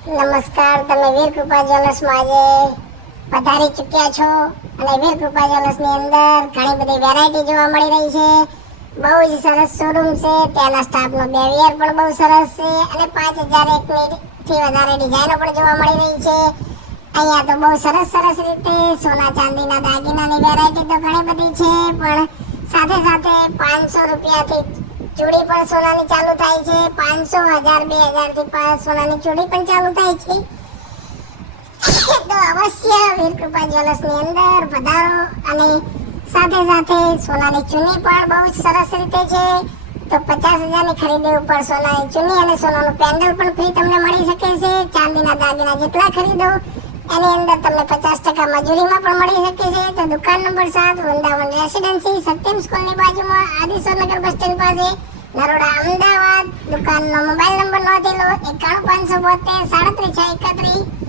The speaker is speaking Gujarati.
નમસ્કાર, તમે વીર કૃપા જ્વેલર્સમાં આજે પધારી ચૂક્યા છો અને વીર કૃપા જ્વેલર્સની અંદર ઘણી બધી વેરાયટી જોવા મળી રહી છે. બહુ જ સરસ શોરૂમ છે. ત્યાંના સ્ટાફનો બિહેવિયર પણ બહુ સરસ છે અને 5001 થી વધારે ડિઝાઇનો પણ જોવા મળી રહી છે. અહીંયા તો બહુ સરસ રીતે સોના ચાંદીના દાગીનાની વેરાયટી તો ઘણી બધી છે, પણ સાથે 500 રૂપિયાથી ચૂડી પણ સોનાની ચાલુ થાય છે. 500, 1000, 2000 થી સોનાની ચૂડી પણ ચાલુ થાય છે. તો અવશ્ય વીર કૃપા જ્વેલર્સની અંદર પધારો અને સાથે સોનાની ચૂની પણ બહુ જ સરસ રીતે છે. તો 50,000 ની ખરીદી ઉપર સોનાની ચૂની અને સોનાનું પેન્ડલ પણ ફ્રી તમને મળી શકે છે. ચાંદીના દાગીના જેટલા ખરીદો એની અંદર તમને 50% મજૂરીમાં પણ મળી શકે છે. તો દુકાન નંબર 7, વૃંદાવન રેસિડેન્સી, સત્યમ સ્કૂલની બાજુમાં, આદિશ્વરનગર બસ સ્ટેન્ડ પાસે, નરોડા, અમદાવાદ. દુકાનનો મોબાઈલ નંબર નોંધી લો: 91 572 37 631.